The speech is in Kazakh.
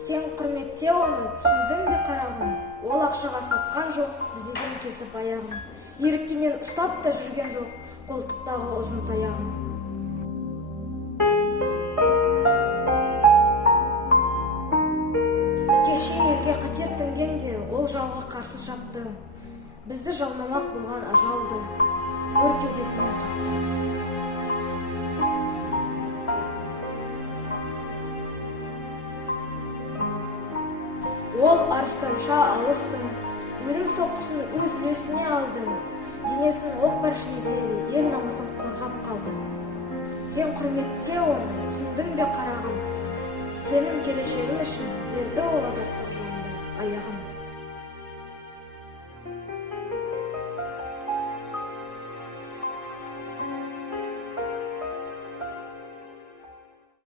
Сен құрметте оны, түсіндің бе қарағым? Ол ақшаға сатқан жоқ, тізеден кесіп аяғын. Еріккенен ұстап та жүрген жоқ, қолтықтағы ұзын таяғын. Кеше елге қатер төнгенде ол жауға қарсы шапты. Бізді жалмамақ болған ажалды өр кеудесімен қақты. Ол арыстанша алысты, өлім соққысын өз үлесіне алды. Денесін оқ пәршінесе де ел намысын қорғап қалды. Сен құрметте оны, түсіндің бе қарағым? Сенің келешегің үшін берді ол азаттық жолында аяғын.